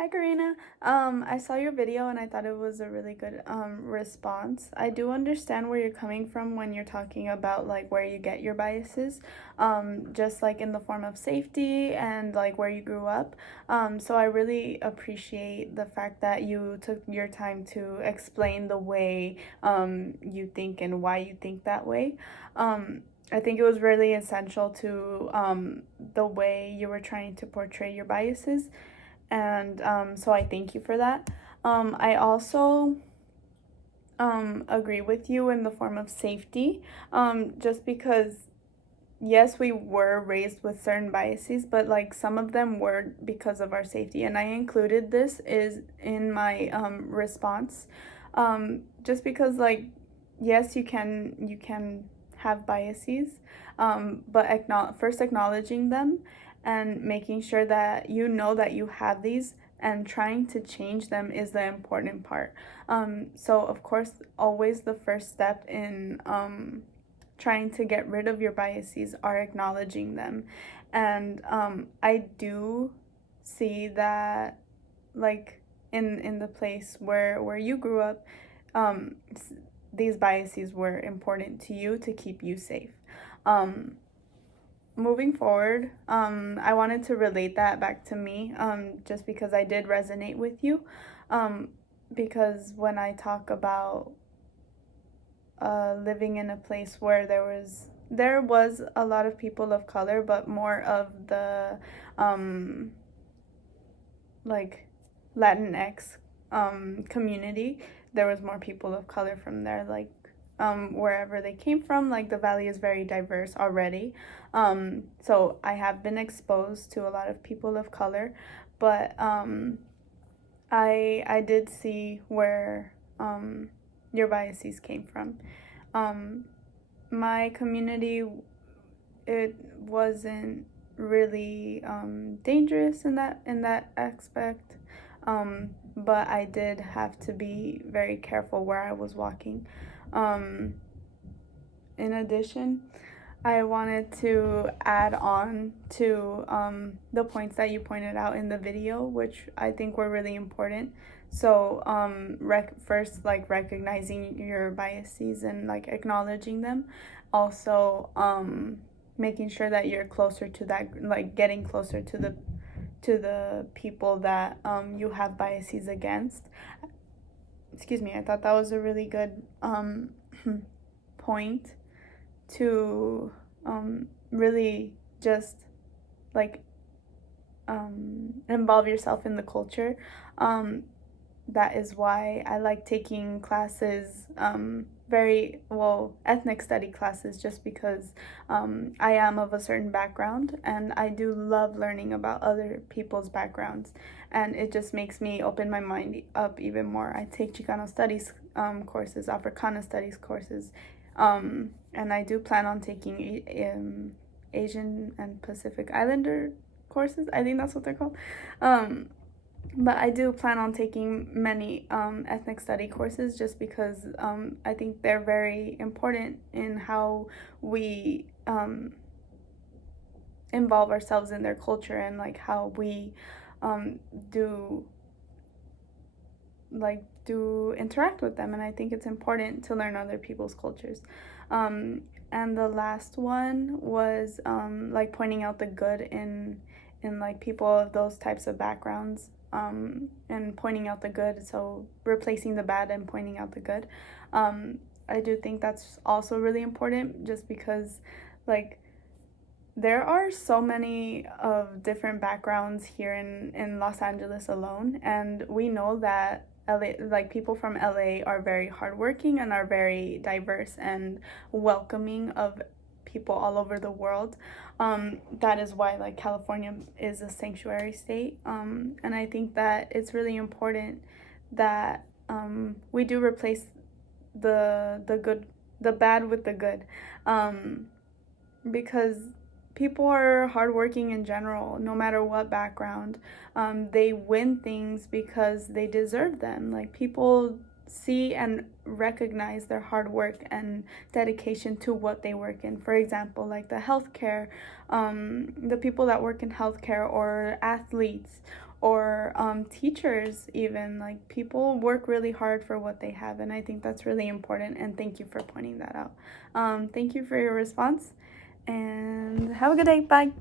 Hi, Karina. I saw your video and I thought it was a really good response. I do understand where you're coming from when you're talking about like where you get your biases, just like in the form of safety and like where you grew up. So I really appreciate the fact that you took your time to explain the way you think and why you think that way. I think it was really essential to the way you were trying to portray your biases, and so I thank you for that. I also agree with you in the form of safety, just because yes, we were raised with certain biases, but like some of them were because of our safety, and I included this is in my response, just because like yes, you can have biases, but first acknowledging them and making sure that you know that you have these and trying to change them is the important part. So of course, always the first step in trying to get rid of your biases are acknowledging them. And I do see that, like in the place where you grew up, um, these biases were important to you to keep you safe. Um, Moving forward, I wanted to relate that back to me, just because I did resonate with you. Um, because when I talk about living in a place where there was a lot of people of color, but more of the um, like Latinx community. There was more people of color from there, like wherever they came from. Like the valley is very diverse already. So I have been exposed to a lot of people of color, but I did see where your biases came from. Um, my community, it wasn't really dangerous in that aspect, but I did have to be very careful where I was walking. Um, in addition, I wanted to add on to the points that you pointed out in the video, which I think were really important. So, first, like recognizing your biases and like acknowledging them. Also, making sure that you're closer to that, like getting closer to the people that you have biases against. Excuse me. I thought that was a really good point to really just like involve yourself in the culture. That is why I like taking classes, very well, ethnic study classes, just because I am of a certain background and I do love learning about other people's backgrounds. And it just makes me open my mind up even more. I take Chicano studies courses, Africana studies courses, and I do plan on taking Asian and Pacific Islander courses. I think that's what they're called. But I do plan on taking many ethnic study courses, just because I think they're very important in how we involve ourselves in their culture, and like how we do do interact with them. And I think it's important to learn other people's cultures. And the last one was like pointing out the good in like people of those types of backgrounds, and pointing out the good, so replacing the bad and pointing out the good. I do think that's also really important, just because like there are so many of different backgrounds here in Los Angeles alone, and we know that LA, like people from LA, are very hardworking and are very diverse and welcoming of people all over the world. That is why like California is a sanctuary state, and I think that it's really important that we do replace the good, the bad with the good, because people are hardworking in general, no matter what background. They win things because they deserve them. Like people see and recognize their hard work and dedication to what they work in. For example, like the healthcare, the people that work in healthcare, or athletes, or teachers even. Like, people work really hard for what they have, and I think that's really important, and thank you for pointing that out. Thank you for your response, and have a good day. Bye.